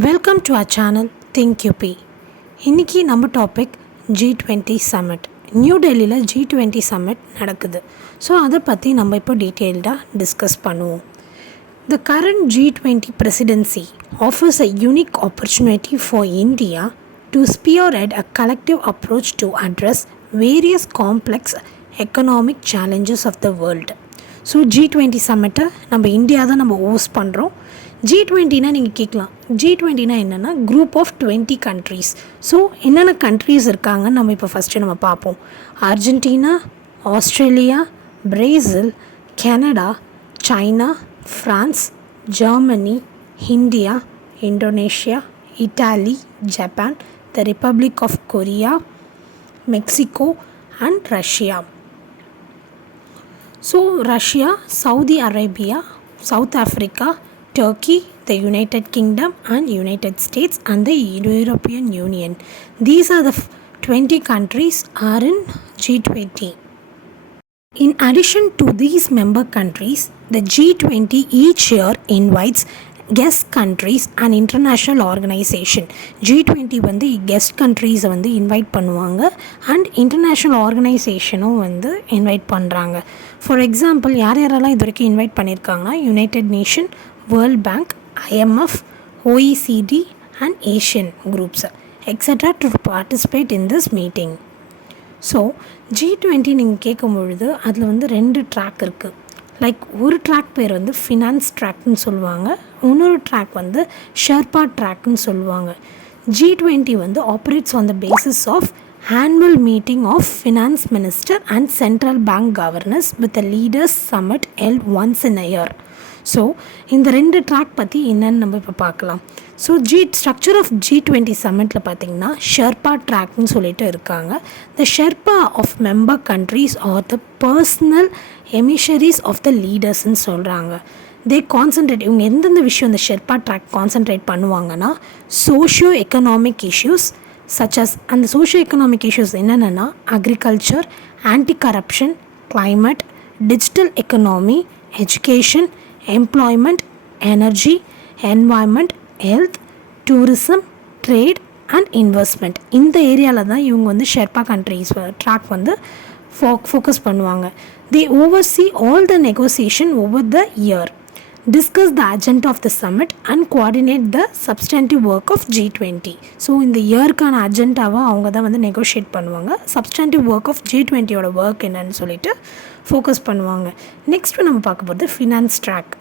Welcome to our channel think UP. இன்றைக்கி நம்ம topic G20 submit. New டெல்லியில் G20 submit நடக்குது. ஸோ அதை பற்றி நம்ம இப்போ டீட்டெயில்டாக டிஸ்கஸ் பண்ணுவோம். The current G20 presidency offers a unique opportunity for India to spearhead a collective approach to address various complex economic challenges of the world. So G20 சம்மிட்டை நம்ம India தான் நம்ம ஹோஸ்ட் பண்ணுறோம். G20னா நீங்கள் கேட்கலாம், G20னா என்னென்னா குரூப் ஆஃப் 20 கண்ட்ரீஸ். ஸோ என்னென்ன countries இருக்காங்கன்னு நம்ம இப்போ ஃபஸ்ட்டு நம்ம பார்ப்போம். Argentina, Australia, Brazil, Canada, China, France, Germany, India, Indonesia, Italy, Japan, the Republic of Korea, Mexico and Russia. So Russia, Saudi Arabia, South Africa, Turkey, the United Kingdom and United States and the European Union. These are the 20 countries are in G20. In addition to these member countries, the G20 each year invites guest countries and international organization. G20 வந்து guest countries வந்து invite பண்ணுவாங்க and international ஆர்கனைசேஷனும் வந்து invite பண்ணுறாங்க. For example யாரெல்லாம் இது வரைக்கும் invite பண்ணியிருக்காங்கன்னா United nation, World Bank, IMF, OECD and Asian groups etc. to participate in this meeting. So G20 நீங்கள் கேட்கும் பொழுது அதில் வந்து 2 ட்ராக் இருக்குது. லைக் ஒரு ட்ராக் பேர் வந்து ஃபினான்ஸ் ட்ராக்னு சொல்லுவாங்க, இன்னொரு ட்ராக் வந்து ஷெர்பா ட்ராக்னு சொல்லுவாங்க. G20 வந்து operates on the basis of annual meeting of finance minister and central bank governors with a leaders summit held once in a year. So இந்த 2 ட்ராக் பற்றி என்னென்னு நம்ம இப்போ பார்க்கலாம். ஸோ ஸ்ட்ரக்சர் ஆஃப் G20 சம்மிட்டில் பார்த்திங்கன்னா ஷெர்பா ட்ராக்னு சொல்லிட்டு இருக்காங்க. The sherpa of member countries are the personal emissaries of the லீடர்ஸ்ன்னு சொல்கிறாங்க. தே கான்சன்ட்ரேட், இவங்க எந்தெந்த விஷயம் இந்த ஷெர்பா ட்ராக் கான்சன்ட்ரேட் பண்ணுவாங்கன்னா சோஷியோ எக்கனாமிக் இஷ்யூஸ் சச்சஸ். அந்த சோஷியோ எக்கனாமிக் இஷ்யூஸ் என்னென்னா agriculture, anti corruption, climate, digital economy, education, employment, energy, environment, health, tourism, trade and investment. இந்த ஏரியாவில் தான் இவங்க வந்து ஷெர்பா கண்ட்ரீஸ் ட்ராக் வந்து ஃபோக்கஸ் பண்ணுவாங்க. They oversee all the negotiation over the year, discuss the agenda of the summit and coordinate the substantive work of G20. So இந்த இயர்க்கான அஜெண்டாவை அவங்க தான் வந்து நெகோஷியேட் பண்ணுவாங்க. சப்ஸ்டான்டிவ் ஒர்க் ஆஃப் G20யோட ஒர்க் என்னன்னு சொல்லிட்டு ஃபோக்கஸ் பண்ணுவாங்க. நெக்ஸ்ட்டு நம்ம பார்க்க போகிறது ஃபினான்ஸ் ட்ராக்.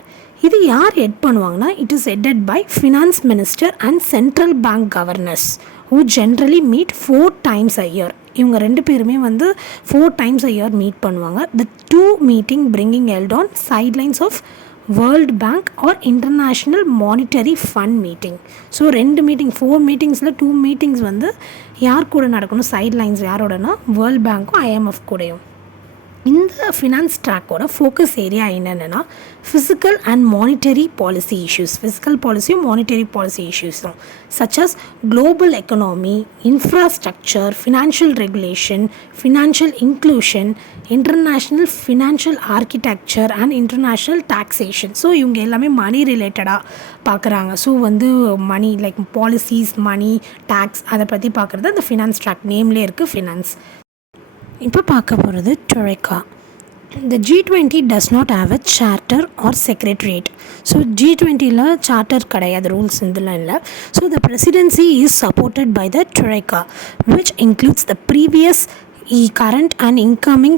இது யார் ஹெட் பண்ணுவாங்கன்னா it is headed by finance minister and central bank governors who generally meet 4 times a year. இவங்க 2 பேருமே வந்து 4 times a year மீட் பண்ணுவாங்க. The 2 meeting bringing held on sidelines of World Bank or International Monetary Fund meeting. So 2 meeting 4 மீட்டிங்ஸில் 2 meetings வந்து யார் கூட நடக்கணும், சைட்லைன்ஸ் யாரோடனா world பேங்க்கும் IMF கூடயும். இந்த ஃபினான்ஸ் ட்ராக்கோட ஃபோக்கஸ் ஏரியா என்னென்னா fiscal and monetary policy issues. Fiscal பாலிசியும் மானிட்டரி பாலிசி இஷ்யூஸும் such as global economy, infrastructure, financial regulation, financial inclusion, international financial architecture and international taxation. So இவங்க எல்லாமே மணி ரிலேட்டடாக பார்க்குறாங்க. ஸோ வந்து money like policies, money, tax அதை பற்றி பார்க்குறது அந்த ஃபினான்ஸ் ட்ராக் நேம்லேயே இருக்குது ஃபினான்ஸ். இப்போ பார்க்க போகிறது troika. The G20 does not have a charter or secretariat. So G20ல சார்ட்டர் கிடையாது, ரூல்ஸ் இதெல்லாம் இல்லை. So the presidency is supported by the Troika, which includes the previous, current and incoming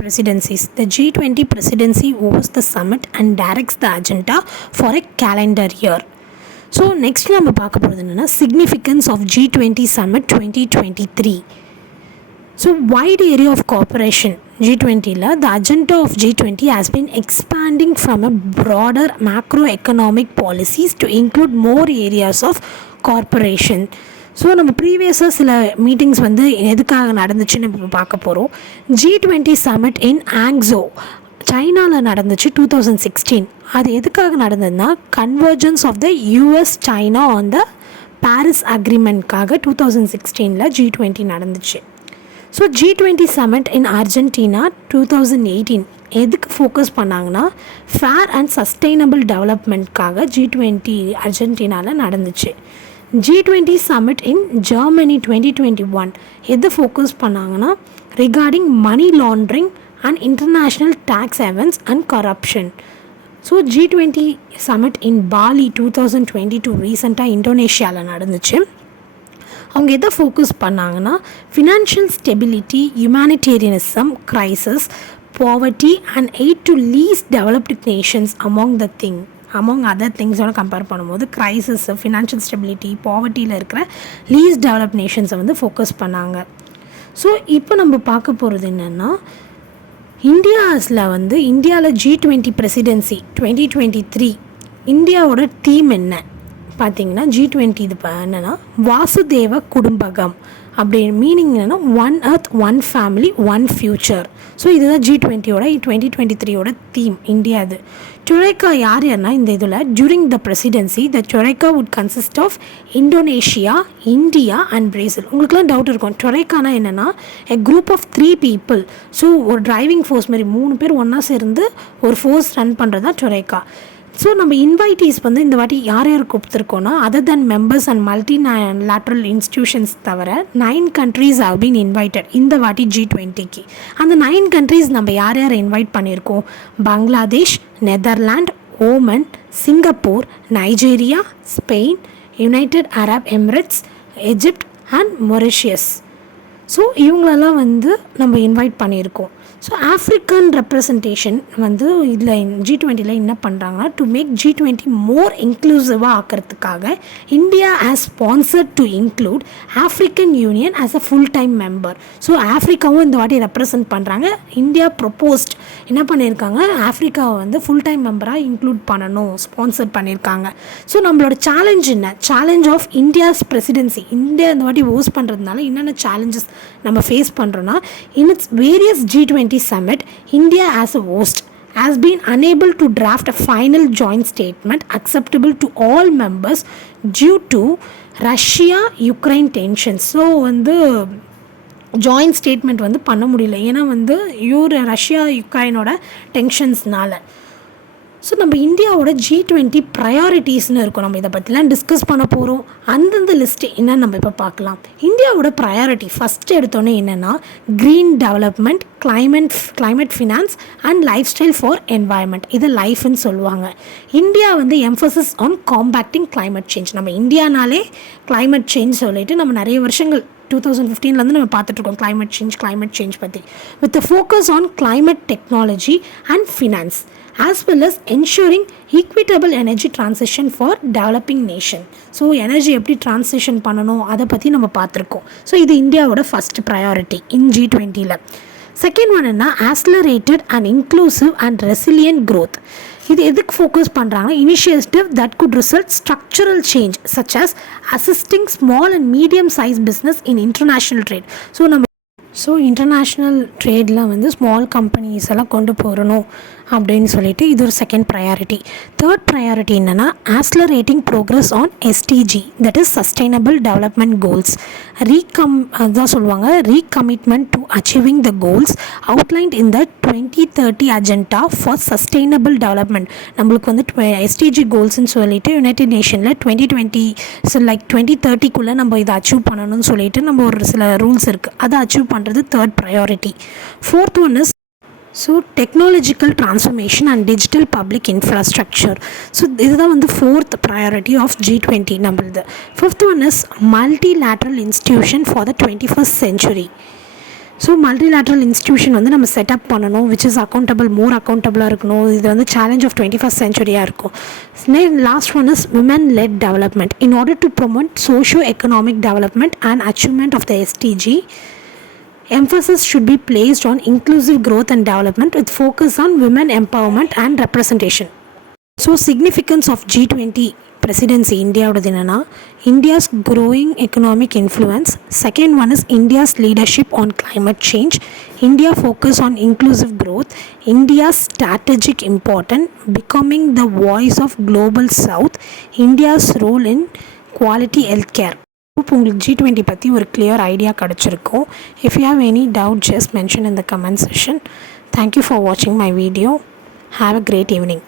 presidencies. The G20 presidency hosts the summit and directs the agenda for a calendar year. So next நம்ம பார்க்க போகிறது என்னென்னா significance of G20 summit 2023. So wide area of cooperation. G20 the agenda of G20 has been expanding from a broader macroeconomic policies to include more areas of cooperation. So நம்ம ப்ரீவியஸாக சில meetings வந்து எதுக்காக நடந்துச்சுன்னு இப்போ பார்க்க போகிறோம். G20 சம்மிட் இன் ஆங்ஸோ சைனாவில் நடந்துச்சு 2016. அது எதுக்காக நடந்ததுன்னா convergence of the US China on the Paris அக்ரிமெண்ட்காக 2016 G20 நடந்துச்சு. ஸோ G20 சமிட் இன் அர்ஜென்டினா 2018 எதுக்கு ஃபோக்கஸ் பண்ணாங்கன்னா ஃபேர் அண்ட் சஸ்டைனபிள் டெவலப்மெண்ட்காக G20 அர்ஜென்டினாவில் நடந்துச்சு. G20 சமிட் இன் ஜெர்மனி 2021 எது ஃபோக்கஸ் பண்ணாங்கன்னா regarding money laundering and international tax havens and corruption. So G20 summit in Bali 2022 ரீசெண்டாக இந்தோனேஷியாவில் நடந்துச்சு. அவங்க எதை ஃபோக்கஸ் பண்ணாங்கன்னா financial stability, humanitarianism, crisis, poverty and aid to least developed nations among other திங்ஸோட compare பண்ணும்போது கிரைசிஸ், ஃபினான்ஷியல் ஸ்டெபிலிட்டி, பாவர்ட்டியில் இருக்கிற லீஸ்ட் டெவலப் நேஷன்ஸை வந்து ஃபோக்கஸ் பண்ணாங்க. ஸோ இப்போ நம்ம பார்க்க போகிறது என்னென்னா இந்தியாவில் G20 பிரசிடென்சி 2023 இந்தியாவோட தீம் என்ன பார்த்தீங்கன்னா G20 இது என்னென்னா வாசுதேவ குடும்பகம் அப்படின்னு மீனிங் என்னென்னா one earth, one family, one future. So இதுதான் G20யோட 2023யோட தீம் இந்தியா. இது டொரேக்கா யாருன்னா இந்த இதில் during the presidency troika would consist of Indonesia, India and Brazil. உங்களுக்குலாம் டவுட் இருக்கும் டொரேக்கானா என்னென்னா a group of 3 people. So ஒரு டிரைவிங் ஃபோர்ஸ் மாதிரி 3 பேர் ஒன்றா சேர்ந்து ஒரு ஃபோர்ஸ் ரன் பண்ணுறது தான் டொரேக்கா. ஸோ நம்ம இன்வைட்டீஸ் வந்து இந்த வாட்டி யார் கொடுத்துருக்கோன்னா other than members and multilateral institutions தவிர 9 countries have been invited இந்த வாட்டி G20க்கு. அந்த 9 countries நம்ம யார் இன்வைட் பண்ணியிருக்கோம்? Bangladesh, Netherland, Oman, Singapore, Nigeria, Spain, United Arab Emirates, Egypt and Mauritius. So இவங்களெல்லாம் வந்து நம்ம இன்வைட் பண்ணியிருக்கோம். ஸோ ஆஃப்ரிக்கன் ரெப்ரசன்டேஷன் வந்து இதில் G20யில் என்ன பண்ணுறாங்கன்னா டு மேக் G20 மோர் இன்க்ளூசிவாக ஆக்கிறதுக்காக India as sponsored to include African union as a full time member. So ஆஃப்ரிக்காவும் இந்த வாட்டி ரெப்ரசன்ட் பண்ணுறாங்க. இந்தியா ப்ரொப்போஸ்ட் என்ன பண்ணியிருக்காங்க, ஆஃப்ரிக்காவை வந்து ஃபுல் டைம் மெம்பராக இன்க்ளூட் பண்ணணும், ஸ்பான்சர் பண்ணியிருக்காங்க. ஸோ நம்மளோட சேலஞ்ச் என்ன? Challenge of India's presidency. India இந்த வாட்டி ஹோஸ்ட் பண்ணுறதுனால என்னென்ன சேலஞ்சஸ் நம்ம ஃபேஸ் பண்ணுறோன்னா in its various G20 summit, India as a host has been unable to draft a final joint statement acceptable to all members due to Russia-Ukraine tensions. So வந்து joint statement வந்து பண்ண முடியல, ஏன்னா வந்து Russia யுக்ரைனோட டென்ஷன்ஸ்னால. So நம்ம இந்தியாவோட G20 ப்ரையாரிட்டிஸ்னு இருக்கும். நம்ம இதை பற்றிலாம் டிஸ்கஸ் பண்ண போகிறோம். அந்தந்த லிஸ்ட்டு என்னன்னு நம்ம இப்போ பார்க்கலாம். இந்தியாவோட ப்ரையாரிட்டி ஃபஸ்ட்டு எடுத்தோன்னே என்னென்னா green development, climate finance and life style for environment. இதை லைஃப்னு சொல்லுவாங்க. இந்தியா வந்து Mphasis on compacting climate change. நம்ம இந்தியானாலே climate சேஞ்ச் சொல்லிட்டு நம்ம நிறைய வருஷங்கள் 2015 நம்ம பார்த்துட்ருக்கோம் climate சேஞ்ச் பற்றி. With a focus on climate technology and finance as well as ensuring equitable energy transition for developing nation. So energy எப்படி ட்ரான்சிஷன் பண்ணணும் அதை பற்றி நம்ம பார்த்துருக்கோம். ஸோ இது இந்தியாவோட ஃபஸ்ட் ப்ரையாரிட்டி இன் G20யில். செகண்ட் ஒன் என்ன, accelerated and inclusive and resilient growth. இது எதுக்கு ஃபோக்கஸ் பண்ணுறாங்க? Initiative that could result structural change such as assisting small and medium size business in international trade. So international ட்ரேடில் வந்து small companies எல்லாம் கொண்டு போகணும் அப்படின்னு சொல்லிட்டு இது ஒரு செகண்ட் ப்ரையாரிட்டி. தேர்ட் ப்ரையாரிட்டி என்னென்னா accelerating progress on SDG, that is sustainable development goals. அதுதான் சொல்லுவாங்க recommitment to achieving the goals outlined in the 2030 agenda for sustainable development. நம்மளுக்கு வந்து SDG கோல்ஸ்ன்னு சொல்லிட்டு யுனைடெட் நேஷனில் 2020 லைக் 2030க்குள்ளே நம்ம இதை அச்சீவ் பண்ணணும்னு சொல்லிட்டு நம்ம ஒரு சில ரூல்ஸ் இருக்குது. அதை அச்சீவ் பண்ணுறது third priority. Fourth one is technological transformation and digital public infrastructure. So இதுதான் வந்து ஃபோர்த் ப்ரையாரிட்டி ஆஃப் G20 நம்மளுது. Fifth one is multilateral institution for the 21st century. So multilateral institution வந்து நம்ம செட்டப் பண்ணணும், which is more அக்கௌண்டபிளாக இருக்கணும். இது வந்து challenge of 21st century இருக்கும். Last one is women led development in order to promote socio economic development and achievement of the SDG. Emphasis should be placed on inclusive growth and development with focus on women empowerment and representation. So significance of G20 presidency Indiaவோடது என்னன்னா India's growing economic influence. Second one is India's leadership on climate change. India focus on inclusive growth. India's strategic importance, becoming the voice of global south. India's role in quality healthcare. இப்போ உங்களுக்கு G20 பற்றி ஒரு clear idea கிடச்சிருக்கும். If you have any doubt just mention in the comment session. Thank you for வாட்சிங் my video. Have a great evening.